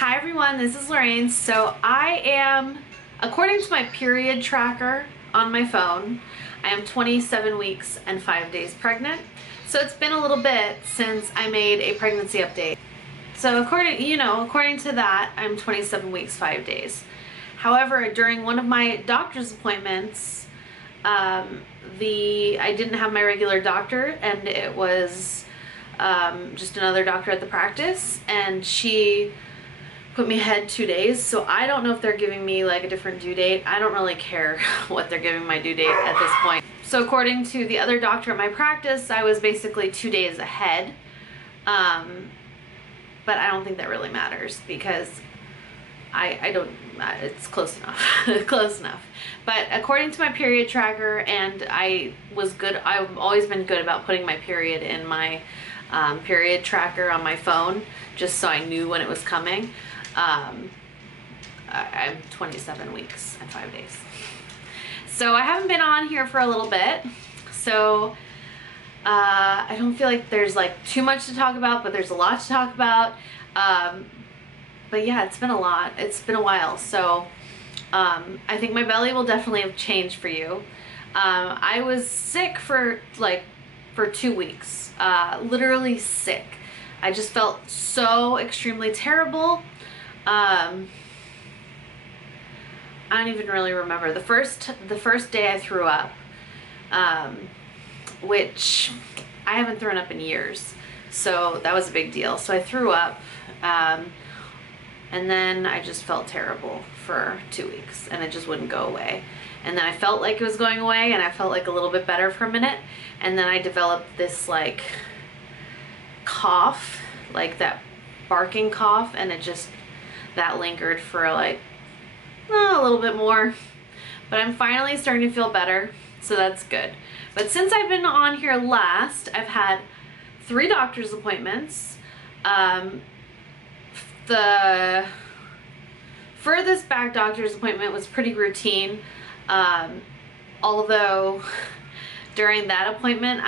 Hi everyone, this is Lorraine. So I am, according to my period tracker on my phone, I am 27 weeks and 5 days pregnant. So it's been a little bit since I made a pregnancy update. So according to that, I'm 27 weeks, 5 days. However, during one of my doctor's appointments, I didn't have my regular doctor, and it was just another doctor at the practice, and she put me ahead 2 days. So I don't know if they're giving me like a different due date. I don't really care what they're giving my due date at this point. So according to the other doctor at my practice, I was basically 2 days ahead. But I don't think that really matters because it's close enough. Close enough. But according to my period tracker, and I've always been good about putting my period in my period tracker on my phone, just so I knew when it was coming. I'm 27 weeks and 5 days. So I haven't been on here for a little bit. So I don't feel like there's like too much to talk about, but there's a lot to talk about. But yeah, it's been a lot. It's been a while. So I think my belly will definitely have changed for you. I was sick for 2 weeks, literally sick. I just felt so extremely terrible. I don't even really remember. The first day I threw up, which I haven't thrown up in years. So that was a big deal. So I threw up, and then I just felt terrible for 2 weeks, and it just wouldn't go away. And then I felt like it was going away, and I felt like a little bit better for a minute. And then I developed this like cough, like that barking cough, and that lingered for like a little bit more. But I'm finally starting to feel better, so that's good. But since I've been on here last, I've had 3 doctor's appointments. The furthest back doctor's appointment was pretty routine, although during that appointment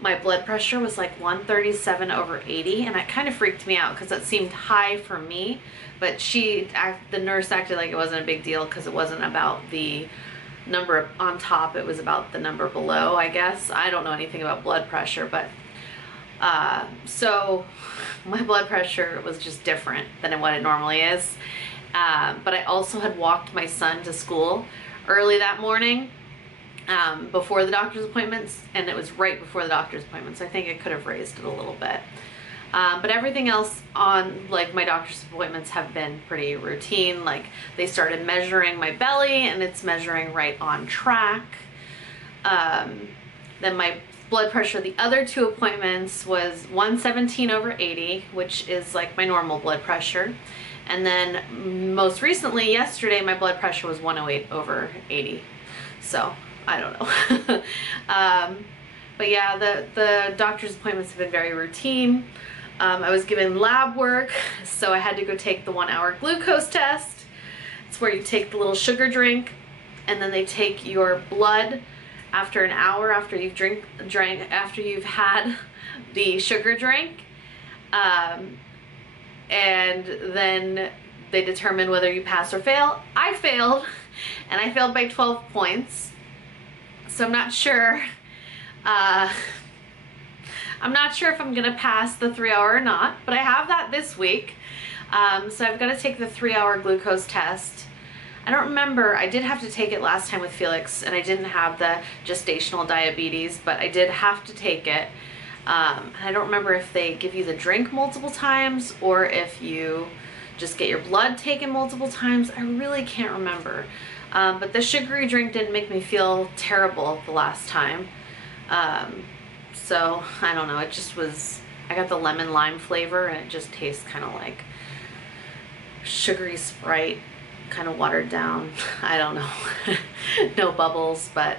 my blood pressure was like 137/80, and that kind of freaked me out because it seemed high for me. But the nurse acted like it wasn't a big deal because it wasn't about the number on top, it was about the number below, I guess. I don't know anything about blood pressure, but so my blood pressure was just different than what it normally is. But I also had walked my son to school early that morning, before the doctor's appointments, and it was right before the doctor's appointments. I think I could have raised it a little bit. But everything else on like my doctor's appointments have been pretty routine. Like they started measuring my belly, and it's measuring right on track. Then my blood pressure, the other 2 appointments, was 117/80, which is like my normal blood pressure. And then most recently, yesterday, my blood pressure was 108/80. So I don't know. But yeah, the doctor's appointments have been very routine. I was given lab work, so I had to go take the 1-hour glucose test. It's where you take the little sugar drink, and then they take your blood after an hour after you've after you've had the sugar drink, and then they determine whether you pass or fail. I failed, and I failed by 12 points. So I'm not sure. I'm not sure if I'm gonna pass the 3-hour or not, but I have that this week. So I've got to take the 3-hour glucose test. I don't remember, I did have to take it last time with Felix, and I didn't have the gestational diabetes, but I did have to take it. I don't remember if they give you the drink multiple times or if you just get your blood taken multiple times. I really can't remember. But the sugary drink didn't make me feel terrible the last time. So I don't know, it just was, I got the lemon lime flavor, and it just tastes kind of like sugary Sprite, kind of watered down. I don't know. No bubbles, but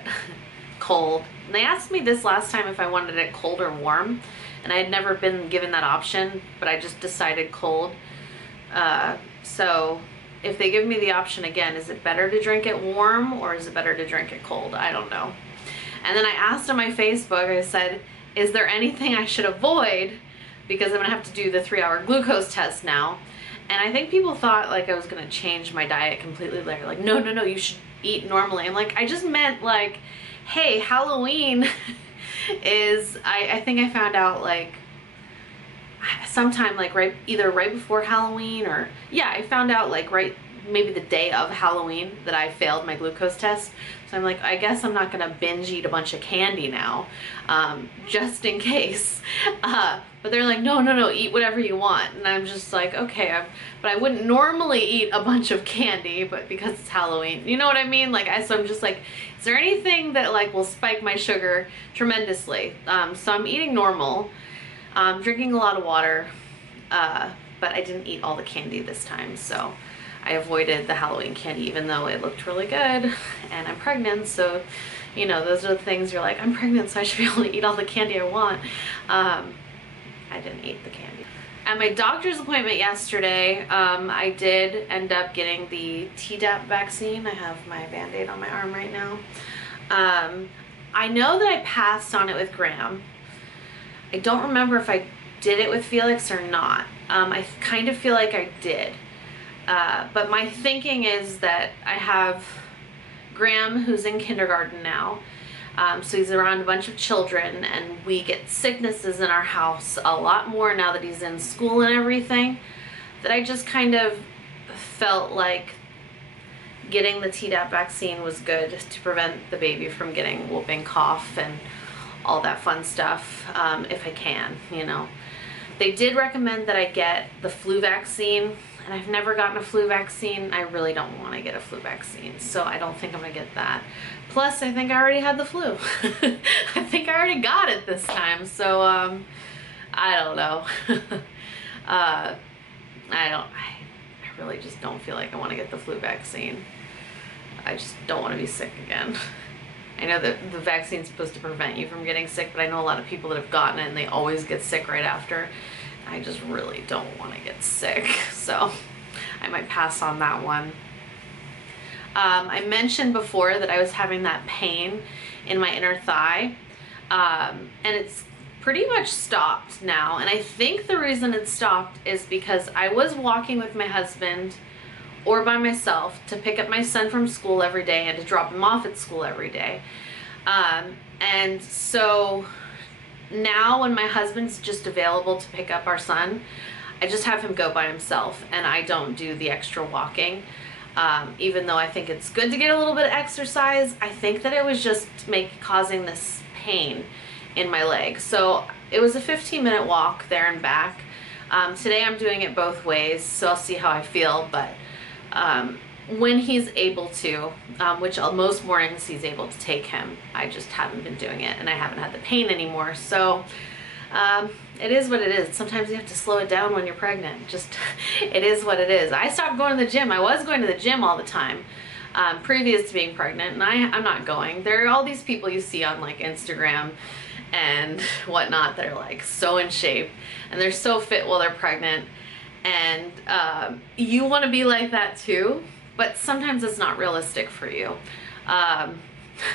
cold. And they asked me this last time if I wanted it cold or warm, and I had never been given that option, but I just decided cold. So if they give me the option again, is it better to drink it warm or is it better to drink it cold? I don't know. And then I asked on my Facebook, I said, is there anything I should avoid because I'm gonna have to do the 3-hour glucose test now. And I think people thought like I was gonna change my diet completely. They're like, no, no, no, you should eat normally. I'm like, I just meant like, hey, Halloween is, I think I found out like sometime like either right before Halloween, or yeah, I found out like maybe the day of Halloween that I failed my glucose test. So I'm like, I guess I'm not gonna binge eat a bunch of candy now, just in case. But they're like, no, no, no, eat whatever you want. And I'm just like, okay, but I wouldn't normally eat a bunch of candy, but because it's Halloween, you know what I mean? Like, so I'm just like, is there anything that like will spike my sugar tremendously? So I'm eating normal, drinking a lot of water, but I didn't eat all the candy this time. So I avoided the Halloween candy, even though it looked really good, and I'm pregnant, so, you know, those are the things you're like, I'm pregnant, so I should be able to eat all the candy I want. I didn't eat the candy. At my doctor's appointment yesterday, I did end up getting the Tdap vaccine. I have my Band-Aid on my arm right now. I know that I passed on it with Graham. I don't remember if I did it with Felix or not. I kind of feel like I did. But my thinking is that I have Graham, who's in kindergarten now, so he's around a bunch of children, and we get sicknesses in our house a lot more now that he's in school and everything, that I just kind of felt like getting the Tdap vaccine was good to prevent the baby from getting whooping cough and all that fun stuff, if I can, you know. They did recommend that I get the flu vaccine, and I've never gotten a flu vaccine. I really don't want to get a flu vaccine, so I don't think I'm going to get that. Plus, I think I already had the flu. I think I already got it this time, so I don't know. I really just don't feel like I want to get the flu vaccine. I just don't want to be sick again. I know that the vaccine's supposed to prevent you from getting sick, but I know a lot of people that have gotten it and they always get sick right after. I just really don't want to get sick, so I might pass on that one. I mentioned before that I was having that pain in my inner thigh, and it's pretty much stopped now. And I think the reason it stopped is because I was walking with my husband or by myself to pick up my son from school every day and to drop him off at school every day. And so now when my husband's just available to pick up our son, I just have him go by himself, and I don't do the extra walking. Even though I think it's good to get a little bit of exercise, I think that it was just causing this pain in my leg. So it was a 15-minute walk there and back. Today I'm doing it both ways, so I'll see how I feel, but when he's able to, which most mornings he's able to take him, I just haven't been doing it, and I haven't had the pain anymore. So it is what it is. Sometimes you have to slow it down when you're pregnant. Just, it is what it is. I stopped going to the gym. I was going to the gym all the time previous to being pregnant, and I'm not going. There are all these people you see on like Instagram and whatnot that are like so in shape, and they're so fit while they're pregnant, and you want to be like that too, but sometimes it's not realistic for you.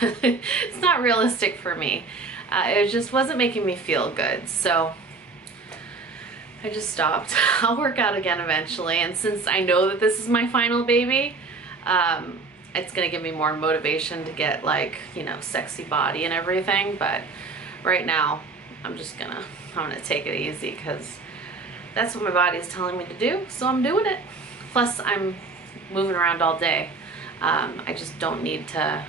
It's not realistic for me. It just wasn't making me feel good, so I just stopped. I'll work out again eventually, and since I know that this is my final baby, it's gonna give me more motivation to get, like, you know, sexy body and everything. But right now I'm gonna take it easy because that's what my body is telling me to do, so I'm doing it. Plus I'm moving around all day. I just don't need to.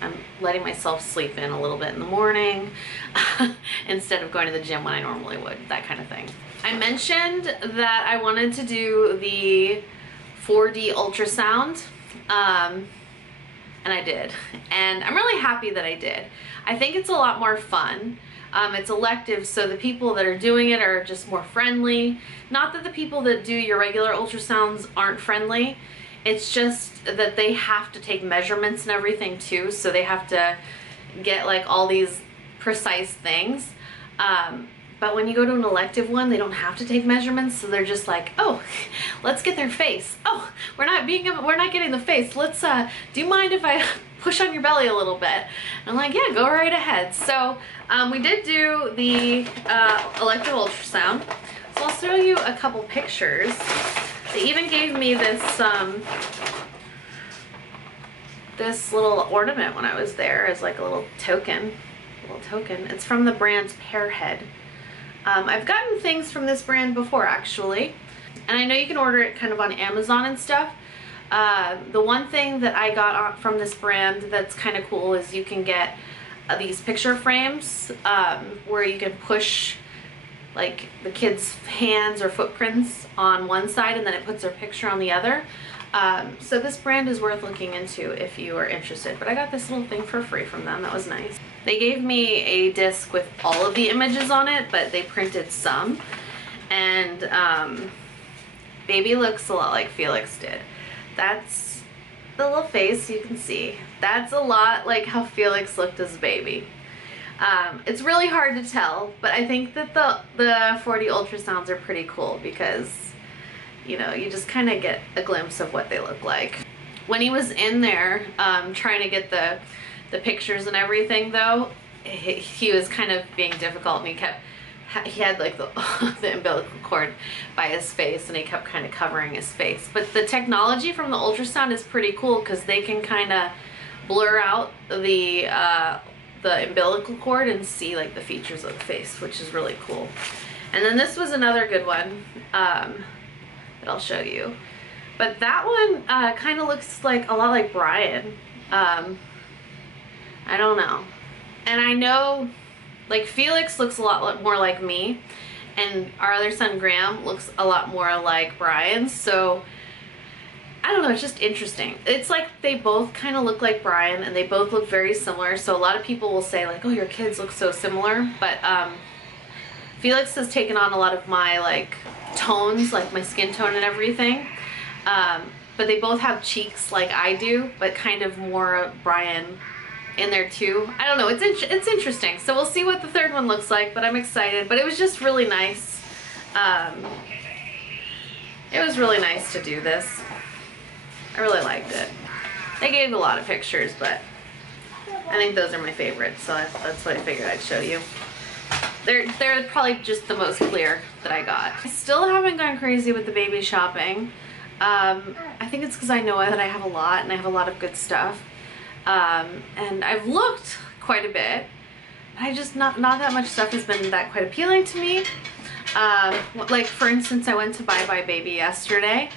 I'm letting myself sleep in a little bit in the morning instead of going to the gym when I normally would, that kind of thing. I mentioned that I wanted to do the 4D ultrasound, and I did. And I'm really happy that I did. I think it's a lot more fun. It's elective, so the people that are doing it are just more friendly. Not that the people that do your regular ultrasounds aren't friendly. It's just that they have to take measurements and everything too, so they have to get like all these precise things. But when you go to an elective one, they don't have to take measurements, so they're just like, oh, let's get their face. Oh, we're not getting the face. Let's, do you mind if I push on your belly a little bit. And I'm like, yeah, go right ahead. So we did do the elective ultrasound. So I'll show you a couple pictures. They even gave me this this little ornament when I was there as like a little token. It's from the brand's Pearhead. I've gotten things from this brand before actually, and I know you can order it kind of on Amazon and stuff. The one thing that I got from this brand that's kind of cool is you can get these picture frames where you can push like the kids' hands or footprints on one side and then it puts their picture on the other. So this brand is worth looking into if you are interested. But I got this little thing for free from them. That was nice. They gave me a disc with all of the images on it, but they printed some. And baby looks a lot like Felix did. That's the little face you can see. That's a lot like how Felix looked as a baby. It's really hard to tell, but I think that the 4D ultrasounds are pretty cool because, you know, you just kind of get a glimpse of what they look like. When he was in there trying to get the pictures and everything though, he was kind of being difficult, and he had like the umbilical cord by his face, and he kept kind of covering his face. But the technology from the ultrasound is pretty cool because they can kind of blur out the umbilical cord and see like the features of the face, which is really cool. And then this was another good one that I'll show you. But that one kind of looks like a lot like Brian. I don't know. And I know like Felix looks a lot more like me, and our other son Graham looks a lot more like Brian. So I don't know, it's just interesting. It's like they both kind of look like Brian and they both look very similar. So a lot of people will say like, oh, your kids look so similar. But Felix has taken on a lot of my like tones, like my skin tone and everything. But they both have cheeks like I do, but kind of more Brian in there too. I don't know, it's interesting. So we'll see what the third one looks like, but I'm excited. But it was just really nice. It was really nice to do this. I really liked it. They gave a lot of pictures, but I think those are my favorites, so that's what I figured I'd show you. They're probably just the most clear that I got. I still haven't gone crazy with the baby shopping. I think it's because I know that I have a lot and I have a lot of good stuff. And I've looked quite a bit. I just, not that much stuff has been that quite appealing to me. Like for instance, I went to Bye Bye Baby yesterday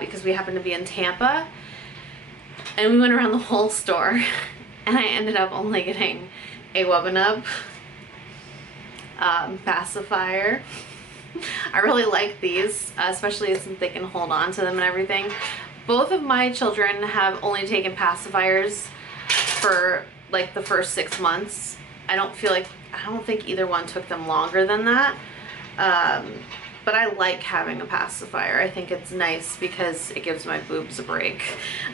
because we happened to be in Tampa, and we went around the whole store, and I ended up only getting a Wubbanub pacifier. I really like these, especially since they can hold on to them and everything. Both of my children have only taken pacifiers for like the first 6 months. I don't think either one took them longer than that. But I like having a pacifier. I think it's nice because it gives my boobs a break.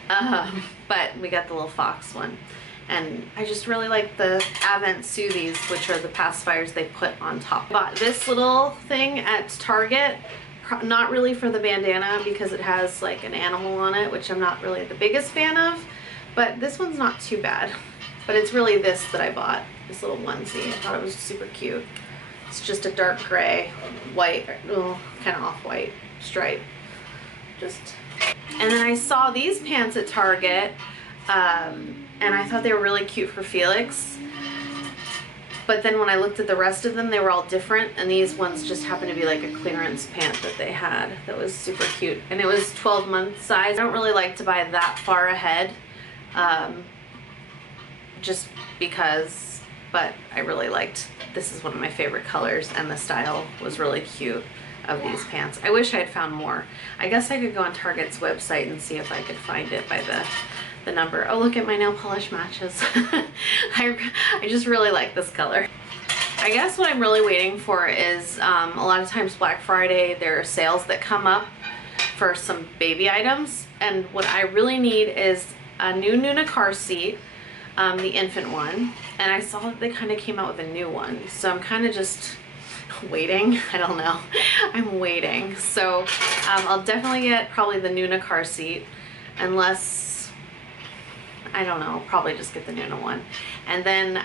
But we got the little Fox one. And I just really like the Avent Soothies, which are the pacifiers they put on top. I bought this little thing at Target. Not really for the bandana because it has like an animal on it, which I'm not really the biggest fan of. But this one's not too bad. But it's really this that I bought. This little onesie. I thought it was super cute. It's just a dark gray, white, kind of off-white stripe. And then I saw these pants at Target, and I thought they were really cute for Felix. But then when I looked at the rest of them, they were all different, and these ones just happened to be like a clearance pant that they had that was super cute. And it was 12-month size. I don't really like to buy that far ahead, just because, but I really liked, this is one of my favorite colors, and the style was really cute of these pants. I wish I had found more. I guess I could go on Target's website and see if I could find it by the number. Oh, look at my nail polish matches. I just really like this color. I guess what I'm really waiting for is a lot of times Black Friday there are sales that come up for some baby items, and what I really need is a new Nuna car seat, the infant one, and I saw that they kind of came out with a new one, so I'm kind of just waiting. I don't know. I'm waiting. So I'll definitely get probably the Nuna car seat, unless I don't know, probably just get the Nuna one. And then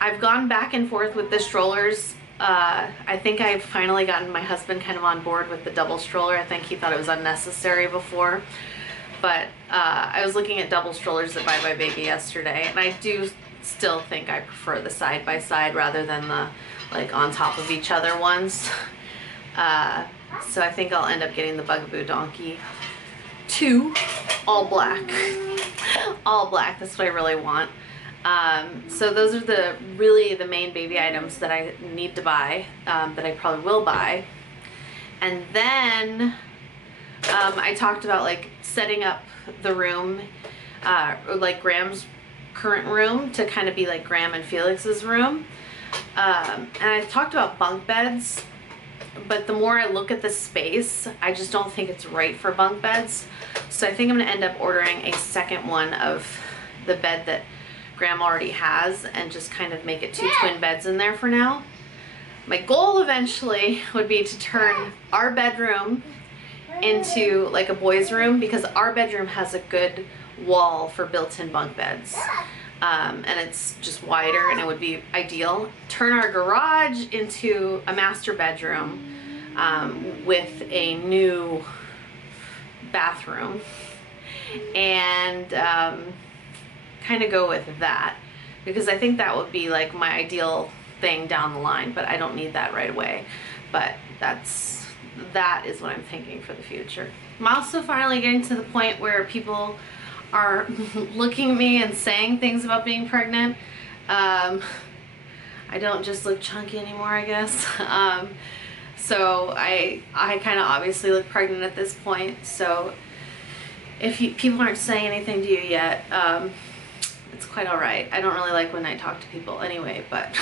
I've gone back and forth with the strollers. I think I've finally gotten my husband kind of on board with the double stroller. I think he thought it was unnecessary before. But I was looking at double strollers at Bye Bye Baby yesterday, and I do still think I prefer the side by side rather than the like on top of each other ones. So I think I'll end up getting the Bugaboo Donkey 2, all black. All black, that's what I really want. So those are the main baby items that I need to buy, that I probably will buy. And then I talked about like setting up the room, or like Graham's current room to kind of be like Graham and Felix's room. And I talked about bunk beds, but the more I look at the space, I just don't think it's right for bunk beds. So I think I'm gonna end up ordering a second one of the bed that Graham already has and just kind of make it 2 twin beds in there for now. My goal eventually would be to turn our bedroom into like a boys' room, because our bedroom has a good wall for built-in bunk beds. And it's just wider and it would be ideal. Turn our garage into a master bedroom with a new bathroom, and kind of go with that, because I think that would be like my ideal thing down the line, but I don't need that right away. But that is what I'm thinking for the future. I'm also finally getting to the point where people are looking at me and saying things about being pregnant. I don't just look chunky anymore, I guess. So I kind of obviously look pregnant at this point. So if people aren't saying anything to you yet, it's quite all right. I don't really like when I talk to people anyway, but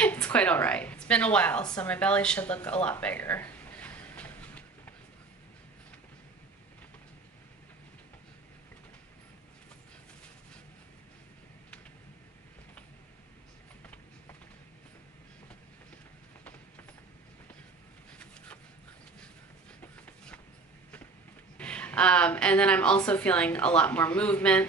it's quite all right. It's been a while, so my belly should look a lot bigger. And then I'm also feeling a lot more movement.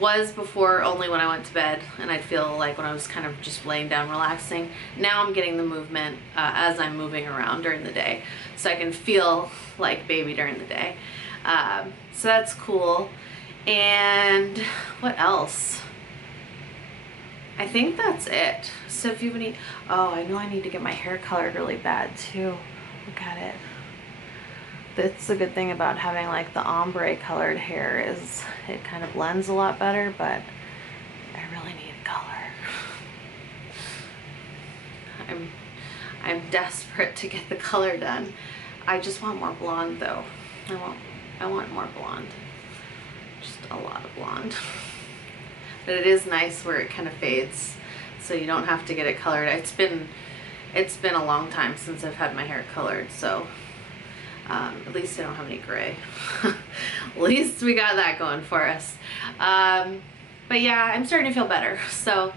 Was before only when I went to bed, and I'd feel like when I was kind of just laying down relaxing. Now I'm getting the movement as I'm moving around during the day, so I can feel like baby during the day. So that's cool. And what else? I think that's it. So if you have any, oh, I know I need to get my hair colored really bad too. Look at it. That's the good thing about having like the ombre colored hair, is it kind of blends a lot better, but I really need color. I'm desperate to get the color done. I just want more blonde though. I want more blonde. Just a lot of blonde. But it is nice where it kind of fades, so you don't have to get it colored. It's been a long time since I've had my hair colored, so at least I don't have any gray. At least we got that going for us. But yeah, I'm starting to feel better. So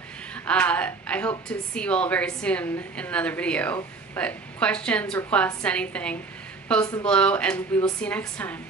I hope to see you all very soon in another video. But questions, requests, anything, post them below, and we will see you next time.